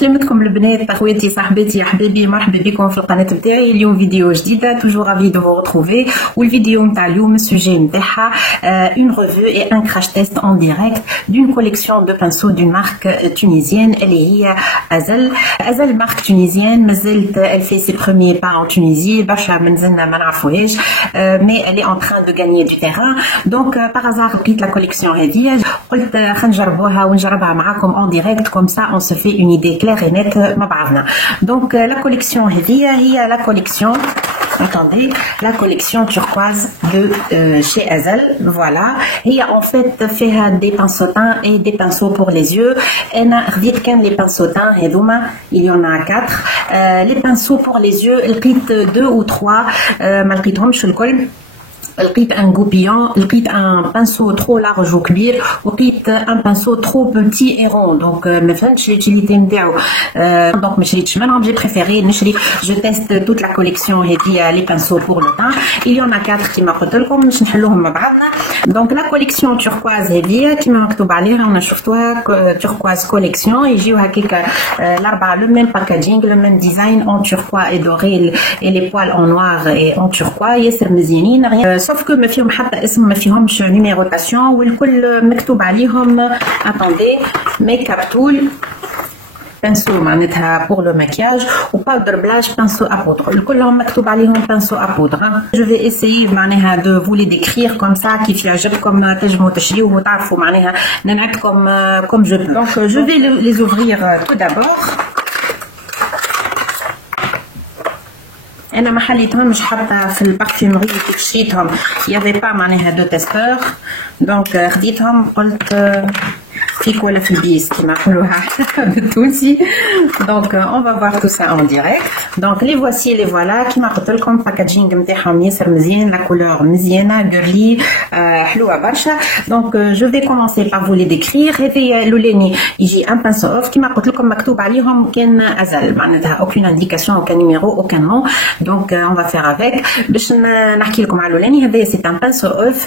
عسلامتكم البنات اخواتي صاحباتي يا حبايبي، مرحبا بكم في القناه نتاعي. اليوم فيديو جديده توجور رافي دو فو retrouver. والفيديو نتاع اليوم السوجي نتاعها une revue et un crash test en direct d'une collection de pinceaux d'une marque tunisienne اللي هي Azel marque tunisienne. مازالت elle fait ses premiers pas en Tunisie، برشا منزلنا ما نعرفوهاش mais elle est en train de gagner du terrain. donc par hasard لقيت la collection هذه، قلت خلينا نجربوها ونجربها معاكم en direct comme ça on se fait une idée claire et nette مع بعضنا. donc la collection هذه هي la collection attendez la collection turquoise de chez Azel. voilà هي en fait فيها des pinceaux teints et des pinceaux pour les yeux. انا خديت كان les pinceaux teints هذوما il y en a 4. les pinceaux pour les yeux لقيت 2 ou 3 ما لقيتهمش الكل. لقيت un goupillon، لقيت un pinceau trop large au cuir، ولقيت un pinceau trop petit et rond. donc ما فهمتش اليوتيليتي نتاعو. donc ما شريتش منهم، جي بريفيري نشري جو تيست توت لا كوليكسيون هذه لي pinceaux pour le teint. il y en a 4 كيما قلت لكم باش نحلوهم مع بعضنا. donc la collection turquoise هذه كيما مكتوب عليها رانا شفتوها turquoise collection، يجيو هكاك الاربعه لو ميم باكاجينغ لو ميم ديزاين en turquoise et doré et les poils en noir et en turquoise ياسر مزيانين. sauf que ما فيهم حتى اسم، ما فيهمش نيميروتاسيون، والكل مكتوب عليهم attendez makeup tool pinceau معناتها pour le maquillage و powder blush pinceau à poudre. الكلهم مكتوب عليهم pinceau à poudre. je vais essayer معناها de vous les décrire comme ça كيف يعجبكم تنجموا تشريوه وتعرفوا معناها ننعدكم comme je peux. donc je vais les ouvrir tout d'abord. انا ما حليتهمش حتى في البارفيمري كي شريتهم يافي با معناها دو تيستور. دونك خديتهم قلت فيك ولا في البيس كيما نقولوها بالتونسي. دونك اون فا فوار تو سا اون ديريكت. دونك لي فواسي لي فوالا كيما قلت لكم باكاجينغ نتاعهم ياسر مزيان، لا كولور مزيانه جورلي حلوه برشا. دونك جو في كومونسي بار فو لي ديكرير. هذايا الاولاني يجي ان بانسو اوف كيما قلت لكم مكتوب عليهم كان ازل معناتها اوكين انديكاسيون اوكان نيميرو اوكان نو. دونك اون فا فير افيك. باش نحكي لكم على الاولاني هذايا سي ان بانسو اوف.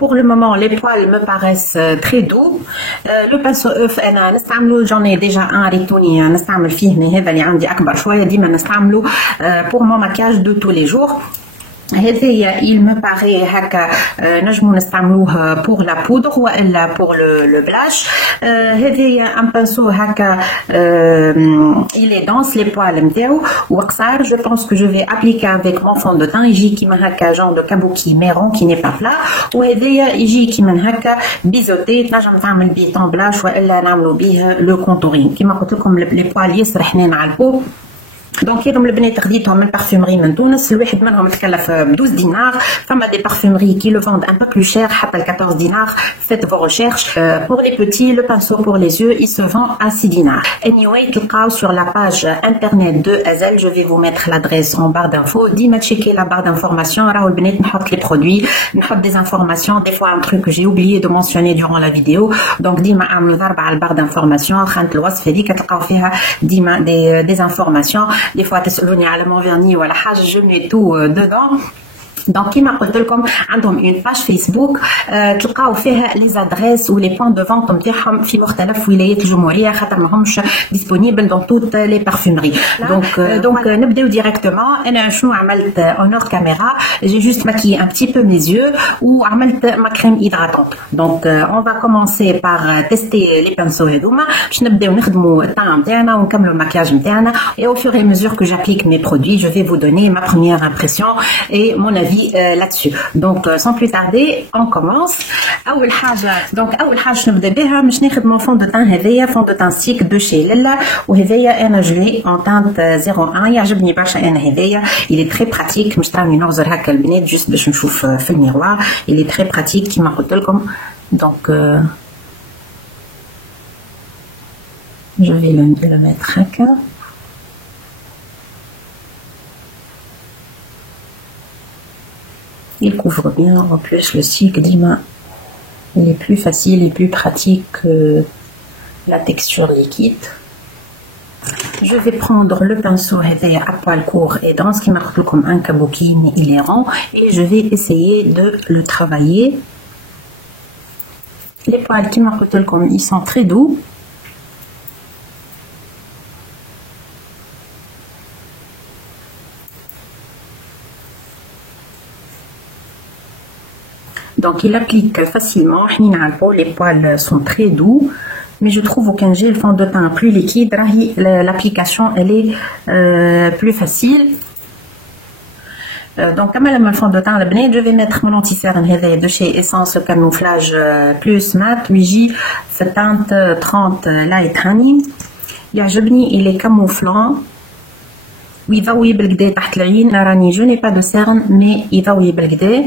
بور لو مومون لي بوال me paraissent très doux. لو بانسو اوف انا نستعملو جوني ديجا ان ريتوني نستعمل فيه، هذا اللي عندي اكبر شويه ديما نستعملو بور مون ماكياج دو تو لي جور. هذايا il me paraît هكا نجمو نستعملوه pour la poudre والا pour le blush. هذايا un pinceau هكا il est dense les poils نتاعو وقصار. je pense que je vais appliquer avec mon fond de teint. يجي كيما هكا genre de kabuki marron qui n'est pas plat. وهذايا يجي كيما هكا بيزوتي تنجم تعمل بيه طون بلاش والا نعملو بيه لو كونتورين. كيما قلت لكم لي بوال ياسر حنان على البو. دونك هذوما البنات خديتهم من بارفيمري من تونس. الواحد منهم تكلف 12 دينار. فما دي بارفيمري كي لو فوند ان با بلو شير حتى ل 14 دينار. faites vos recherches. pour les petits le pinceau pour les yeux il se vend à 6 dinars. anyway تلقاو sur la page internet de Azel. je vais vous mettre l'adresse en barre d'infos. ديما تشيكي la barre d'information. راهو البنات نحط les produits، نحط des informations. des fois un truc que j'ai oublié de mentionner durant la vidéo. donc ديما اعملوا ضربه على البار d'information. خانة الوصف هذيك تلقاو فيها ديما des informations. des fois تسألوني على مون فيرني ولا حاجة je mets tout dedans. دونك كيما قلت لكم عندهم اون باج فيسبوك تلقاو فيها لي زادريس و لي بوين دو فونت نتاعهم في مختلف ولايات الجمهوريه خاطر ماهمش ديسپونيبل دون توت لي بارفيمري. دونك نبداو ديريكتومون. انا شنو عملت اون اور كاميرا؟ جي جوست ماكي ان بتي بو مي يو وعملت ما كريم هيدراتونت. دونك اون فا كومونسي بار تيستي لي بانسو هذوما باش نبداو نخدموا الطان نتاعنا ونكملوا الماكياج نتاعنا. et au fur et à mesure que j'applique mes produits je vais vous donner ma première impression et mon avis là-dessus. donc sans plus tarder on commence. اول حاجه نبدا بها باش نخدموا فون دو تان. هذايا فون دو تان ستيك دو شي لالا وهذايا انا جوي اون تانت 01. يعجبني برشا انا هذايا il est très pratique. مش تراني نغزر هكا البنات جوست باش نشوف في الميروار. il est très pratique كيما قلت لكم. donc je vais le mettre هكا. il couvre bien. en plus le stick dima il est plus facile et plus pratique que la texture liquide. je vais prendre le pinceau à poil court et dense qui marque comme un kabuki mais il est rond et je vais essayer de le travailler. les poils qui marquent comme ils sont très doux. donc il applique facilement. Les poils sont très doux, mais je trouve aucun gel fond de teint plus liquide, l'application elle est plus facile. Donc comme le fond de teint je vais mettre mon anti-cerne de chez Essence Camouflage Plus Matte 8J في teinte 30 Light Honey. يعجبني il est camouflant ويضوي بالكدا تحت العين. راني je n'ai pas de cerne mais يضوي بالكدا.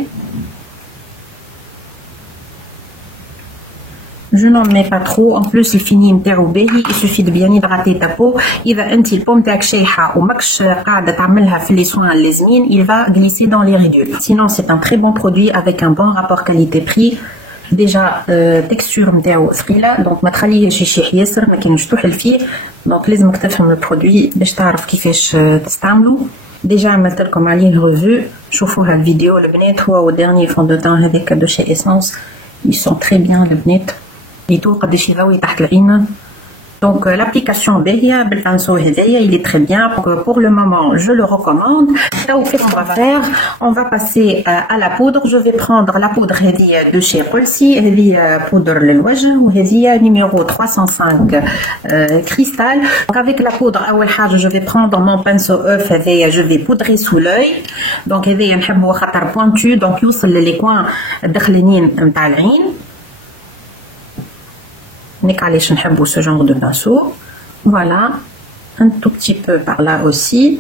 Je n'en mets pas trop, en plus il finit نتاعو باهي. Il suffit de bien hydrater ta peau. إذا أنت البو نتاعك شايحة وماكش قاعدة تعملها في لي سوان اللازمين il va glisser dans les ridules. Sinon c'est un très bon produit avec un bon rapport qualité-prix. Déjà texture نتاعو ثقيلة دونك ما تخليهش يشيح ياسر، ما كانش تحل فيه، دونك لازمك تفهم البرودوي باش تعرف كيفاش تستعملو. ديجا عملت لكم عليه ريفيو، شوفوها الفيديو البنات. هو وديرني فون دو تان هذاك دو شي اسونس ils sont très bien البنات. يدو قداش يضوي تحت العين. Donc l'application باهية بالبانسو هذايا il est très bien. Pour le moment je le recommande. Qu'est-ce qu'on va faire? On va passer à la poudre. Je vais prendre la poudre هذه de chez Rolsi. هذه poudre للوجه وهذه numéro 305 cristal. Donc avec la poudre أول حاجة je vais prendre mon pinceau œuf هذايا je vais poudrer sous l'œil. Donc هذايا نحبو خاطر pointu donc يوصل للي كوان الدخلانيين نتاع العين. علاش نحبو ce genre de pinceau. Voilà, un tout petit peu par là aussi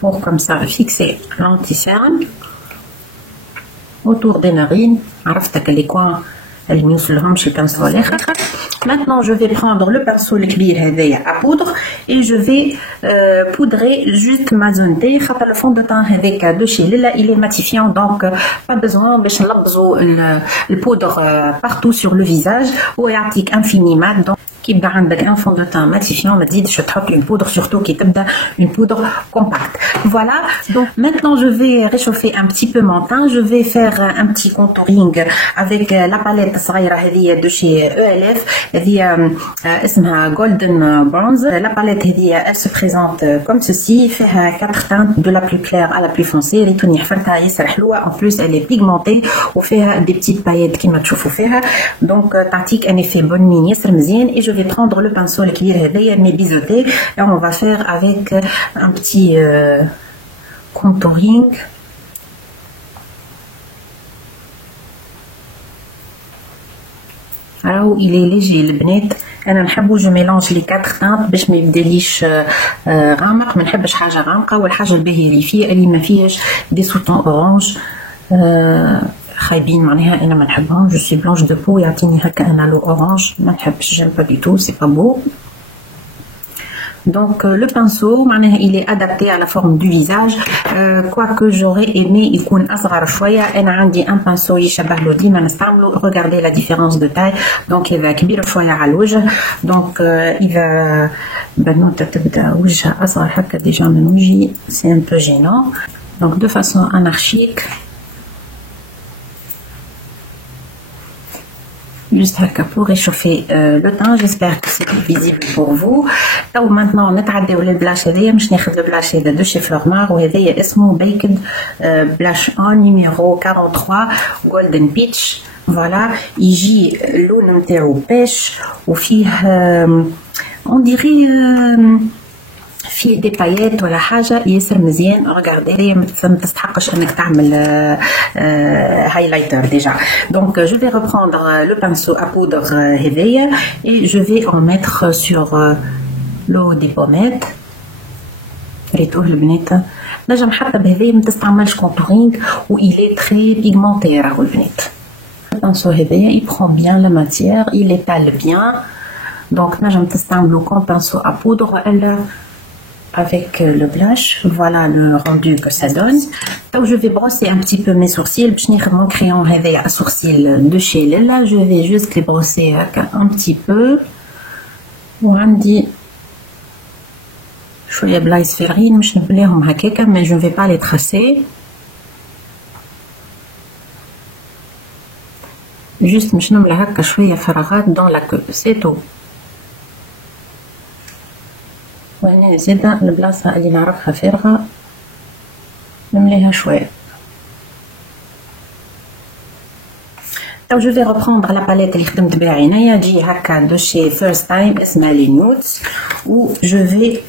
pour comme ça fixer l'anti-cerne autour des narines. عرفتك les coins اللي ما يوصلهمش البنسو الاخر. Maintenant je vais prendre le pinceau الكبير هذايا à poudre et je vais poudrer juste ma zone D خاطر le fond de teint هذاك de chez Lila il est matifiant donc pas besoin باش نلبزو البودر partout sur le visage ويعطيك un fini mat. Donc كي يبدا عندك un fond de teint matifiant ما تزيدش تحط une poudre surtout كي تبدا une poudre compacte. Voilà, donc maintenant je vais réchauffer un petit peu mon teint. Je vais faire un petit contouring avec la palette الصغيرة هذه de chez ELF هذه اسمها Golden Bronze. La palette هذه elle se présente comme ceci. فيها 4 teintes de la plus claire à la plus foncée. ريتوني حفرتها ياسر حلوة. En plus elle est pigmentée وفيها des petites paillettes كيما تشوفوا فيها. Donc تعطيك un effet bonne mine ياسر مزيان. Et je vais prendre le pinceau الكبير هذايا mais biseauté et on va faire avec un petit contouring. Alors il est léger البنات. انا نحبو جو ميلونج لي 4 تانت باش ما يبداليش غامق. ما نحبش حاجه غامقه والحاجه الباهيه اللي فيه اللي ما فيهش دي سوتون اورانج خايبين معناها انا ما نحبهم. جو سي بلانش دو بو يعطيني هكا انا لو اورانج ما نحبش جيم با دي تو سي با بو. Donc le pinceau معناها il est adapté à la forme du visage. Quoique j'aurais aimé يكون أصغر شوية. أنا عندي un pinceau يشبه له ديما نستعمله. Regardez la différence de taille. Donc إذا كبير شوية على الوجه. Donc إذا بنوتة تبدأ وجهها أصغر هكا ديجا من وجهي c'est un peu gênant. Donc de façon anarchique. Juste pour réchauffer le teint. J'espère que c'est visible pour vous. Donc maintenant نتعداو للبلاش هذايا. مش ناخذ البلاش هذا دو شي فلورمار وهذايا اسمه بيكد بلاش اون نيميرو 43 جولدن بيتش. فوالا يجي اللون نتاعو بيش وفيه on dirait فيه دي بايات ولا حاجه ياسر مزيان. ريغاردي هي ما تستحقش انك تعمل هايلايتر ديجا. دونك جو في reprendre le pinceau à poudre هذايا et je vais en mettre sur l'eau des pommettes. ريتوه البنات نجم حتى بهذايا ما تستعملش كونتورينغ و il est très pigmenté راهو البنات. البنسو هذايا il prend bien la matière il étale bien. Donc نجم تستعملو كون pinceau à poudre ولا avec le blush. Voilà le rendu que ça donne. Donc je vais brosser un petit peu mes sourcils. باش ناخذ mon crayon هذايا à sourcils de chez Lila. Je vais juste les brosser un petit peu. وعندي شويه بلايص فارغين مش نبليهم هكاكا mais je ne vais pas les tracer. Juste باش نملى هكا شويه فراغات dans la queue. C'est tout. وهنا زاده البلاصه اللي نعرفها فارغه نمليها شويه. je vais reprendre la palette اللي خدمت بها عناية تجي هكا de chez First Time اسمها les nudes où je vais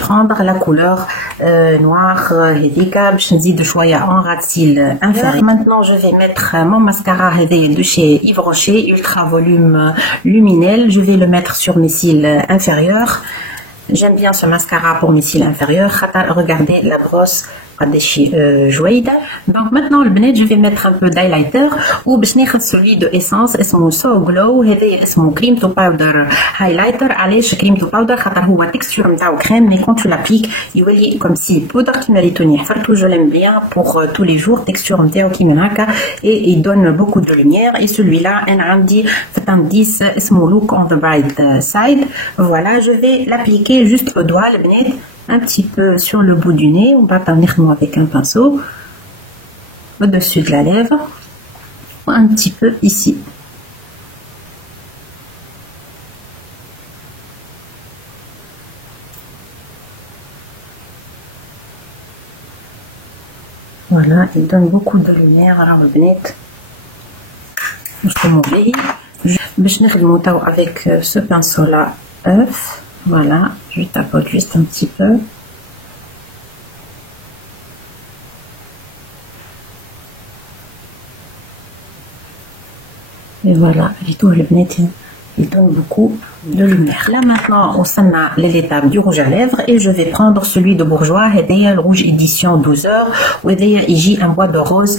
prendre la couleur noire هذيك باش نزيد شوية en ras de cils inférieur. Maintenant je vais mettre mon mascara هذايا de chez Yves Rocher Ultra Volume Luminel. Je vais le mettre sur mes cils inférieurs. J'aime bien ce mascara pour mes cils inférieurs. Regardez la brosse جويدة. Donc maintenant le بنات je vais mettre un peu d'highlighter وباش ناخذ celui de essence اسمه So Glow. هذا اسمه كريم تو باودر هايلايتر. علاش كريم تو باودر؟ خاطر هو تكستور نتاعو كريم مي كون تو لابليك يولي كوم سي بودر كيما اللي توني حفرتو. جو l'aime bien pour tous les jours. تكستور نتاعو كيما هكا et il donne beaucoup de lumière. Et celui-là انا عندي في teint 10 اسمه Look on the Bright Side. Voilà, je vais l'appliquer juste au doigt البنات, un petit peu sur le bout du nez. On va venir avec un pinceau au-dessus de la lèvre, un petit peu ici. Voilà, il donne beaucoup de lumière. Alors le bnet, je vais avec ce pinceau là œuf. Voilà, je tapote juste un petit peu. Et voilà, les tours les bonnets, ils donnent beaucoup de lumière. Là maintenant, on s'en a l'étape du rouge à lèvres et je vais prendre celui de Bourjois, le rouge édition 12 heures, où il y a un bois de rose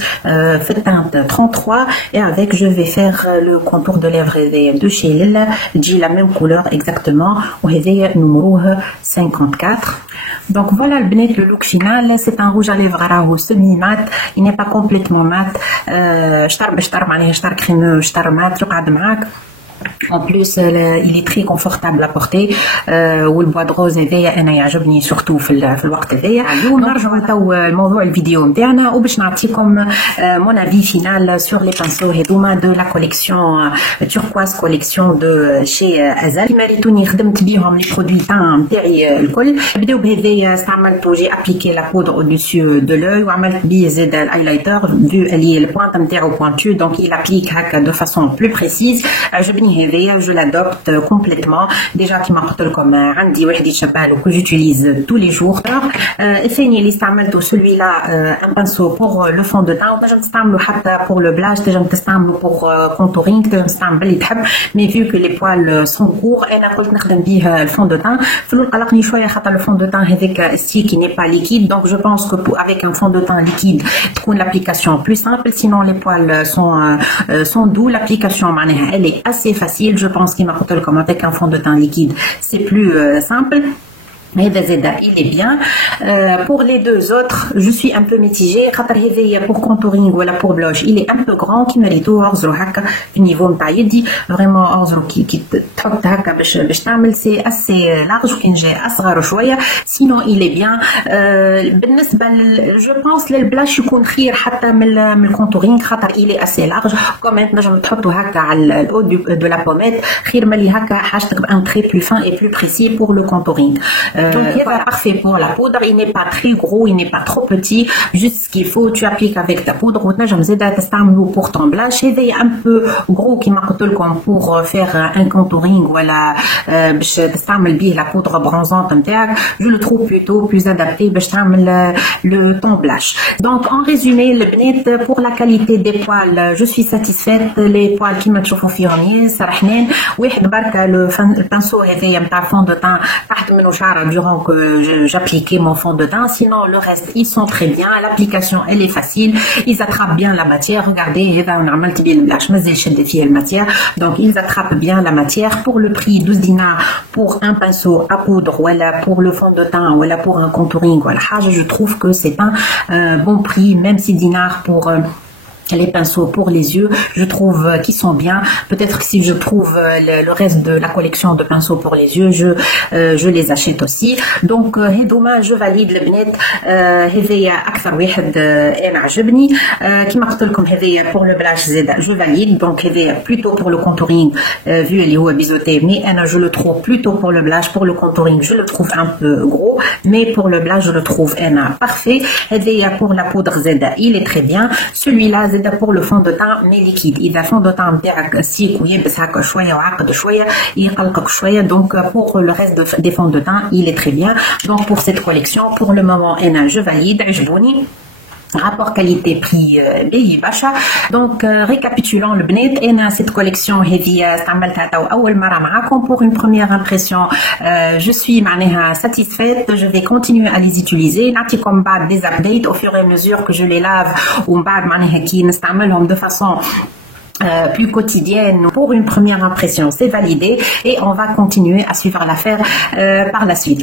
fait teinte 33 et avec je vais faire le contour de lèvres de chez Lilla, j'ai la même couleur exactement, où il y a numéro 54. Donc voilà le bnet, le look final. C'est un rouge à lèvres semi mat, il n'est pas complètement mat. Je crémeux, mat. En plus, il est très confortable à porter. والبوا روز هذايا انا يعجبني surtout في الوقت هذايا. اليوم نرجعوا تو الموضوع الفيديو نتاعنا وباش نعطيكم mon avis final sur les pinceaux هذوما de la collection turquoise collection de chez Azal. كيما ريتوني خدمت بيهم لي برودوي تاع نتاعي الكل. بداو بهذايا استعملت جي ابليكي لا بودر au-dessus de l'œil وعملت بيه زاد الايلايتر فيو اللي البوانت نتاعو بوانتو دونك il applique هكا de façon plus précise. عجبني je l'adopte complètement. Déjà qui m'a porté comme عندي واحد يتشبه له que j'utilise tous les jours. الثاني اللي استعملته celui-là un pinceau pour le fond de teint. تنجم تستعملو حتى pour le blush, تنجم تستعملو pour contouring, تنجم تستعمل اللي تحب. Mais vu que les poils sont courts انا قلت نخدم بيه le fond de teint. فلو قلقني شويه خاطر le fond de teint هذاك stick qui n'est pas liquide. Donc je pense que avec un fond de teint liquide تكون l'application plus simple. Sinon les poils sont doux. L'application معناها elle est assez facile. Je pense qu'il m'a coûté comme avec un fond de teint liquide, c'est plus simple. Mais il est bien. Pour les deux autres, je suis un peu mitigée. Pour contouring ou pour blush, il est un peu grand qui mérite au niveau de vraiment qui c'est assez large sinon il est bien. Je pense que le blush le contouring il est assez large. Quand même, je me trouve le haut de la pommette. Un trait plus fin et plus précis pour le contouring. Donc il est parfait pour la poudre, il n'est pas très gros, il n'est pas trop petit, juste ce qu'il faut, tu appliques avec ta poudre, pour ton blush, il est un peu gros qui m'a comme pour faire un contouring, voilà, la poudre bronzante, je le trouve plutôt plus adapté le ton blush. Donc en résumé, le bnet pour la qualité des poils, je suis satisfaite, les poils qui me chauffent au fiornier, sarahnen, le pinceau est fond de teint, durant que j'appliquais mon fond de teint. Sinon le reste ils sont très bien, l'application elle est facile, ils attrapent bien la matière. Regardez, donc ils attrapent bien la matière. Pour le prix 12 dinars pour un pinceau à poudre, voilà, pour le fond de teint, voilà, pour un contouring, voilà, je trouve que c'est un bon prix. Même 6 dinars pour les pinceaux pour les yeux, je trouve qu'ils sont bien. Peut-être que si je trouve le reste de la collection de pinceaux pour les yeux, je les achète aussi. Donc هذوما je valide البنات. هذايا اكثر واحد انا عجبني. كيما قلت لكم هذايا pour le blush زاد je valide. Donc هذايا plutôt pour le contouring vu اللي هو biseauté, mais انا je le trouve plutôt pour le blush. Pour le contouring je le trouve un peu gros, mais pour le blush je le trouve انا parfait. هذايا pour la poudre زاد il est très bien. Celui-là زاده pour le fond de teint mais liquide. اذا fond de teint نتاعك سيك ويبس هكا شويه وعقد شويه يقلقك شويه. Donc pour le reste des fonds de teint il est très bien. Donc pour cette collection pour le moment انا je valide عجبوني. Rapport qualité-prix باهي برشا. دونك récapitulant البنات انا cette collection هذه استعملتها تو اول مره معاكم pour une première impression. Je suis معناها satisfaite. Je vais continuer à les utiliser. نعطيكم بعد des updates au fur et à mesure que je les lave ومن بعد معناها كي نستعملهم de façon plus quotidienne. Pour une première impression c'est validé et on va continuer à suivre l'affaire par la suite.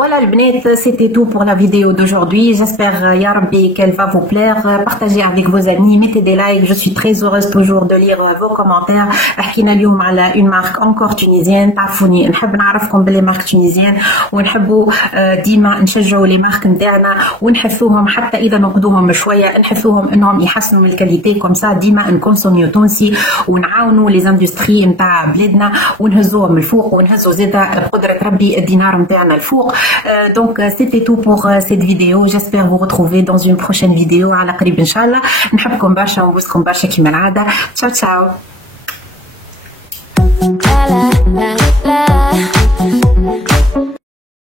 Voilà le bnet, c'était tout pour la vidéo d'aujourd'hui. J'espère ya rabbi qu'elle va vous plaire. Partagez avec vos amis, mettez des likes. Je suis très heureuse toujours de lire vos commentaires. حكينا اليوم على une marque encore tunisienne. تعرفوني نحب نعرفكم باللي مارك تونيزيان ونحبوا ديما نشجعوا لي مارك نتاعنا ونحثوهم حتى اذا نقدوهم شويه نحثوهم انهم يحسنوا من الكاليتي كوم سا ديما نكونسوميو تونسي ونعاونوا لي اندستري نتاع بلادنا ونهزوهم الفوق ونهزوا زاده بقدره ربي الدينار نتاعنا الفوق. Donc c'était tout pour cette vidéo. J'espère vous retrouver dans une prochaine vidéo على قريب ان شاء الله. نحبكم برشا ونبوسكم برشا كيما العاده. تشاو تشاو.